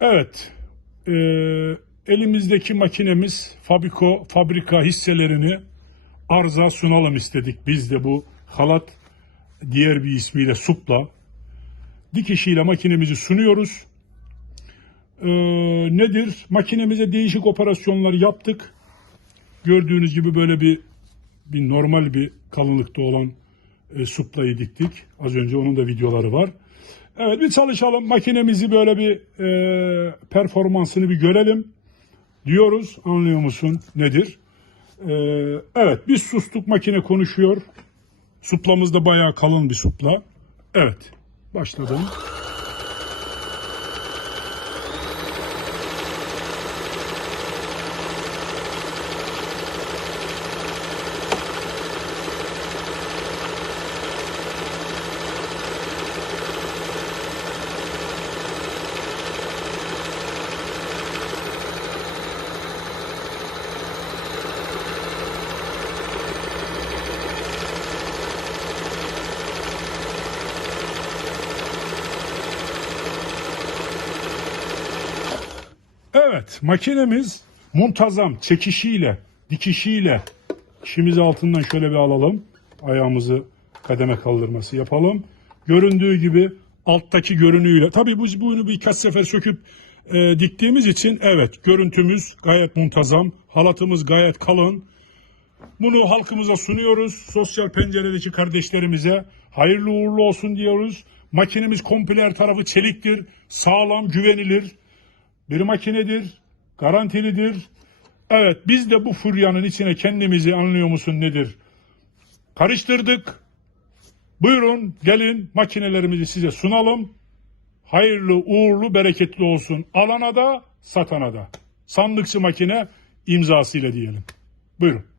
Evet. e, elimizdeki makinemiz Fabriko fabrika hisselerini arıza sunalım istedik. Biz de bu halat diğer bir ismiyle supla dikişiyle makinemizi sunuyoruz. E, nedir? Makinemize değişik operasyonlar yaptık. Gördüğünüz gibi böyle bir bir normal bir kalınlıkta olan e, suplayı diktik. Az önce onun da videoları var. Evet bir çalışalım. Makinemizi böyle bir e, performansını bir görelim. Diyoruz. Anlıyor musun? Nedir? E, evet biz sustuk makine konuşuyor. Suplamız da bayağı kalın bir supla. Evet. Başladım. Evet, makinemiz muntazam çekişiyle, dikişiyle işimizi altından şöyle bir alalım. Ayağımızı kademe kaldırması yapalım. Göründüğü gibi alttaki görünüyle. Tabii biz bunu birkaç sefer söküp e, diktiğimiz için evet görüntümüz gayet muntazam. Halatımız gayet kalın. Bunu halkımıza sunuyoruz. Sosyal penceredeki kardeşlerimize hayırlı uğurlu olsun diyoruz. Makinemiz komple her tarafı çeliktir. Sağlam, güvenilir bir makinedir, garantilidir. Evet biz de bu furyanın içine kendimizi anlıyor musun nedir? Karıştırdık. Buyurun gelin makinelerimizi size sunalım. Hayırlı, uğurlu, bereketli olsun. Alana da, satana da. Sandıkçı makine imzasıyla diyelim. Buyurun.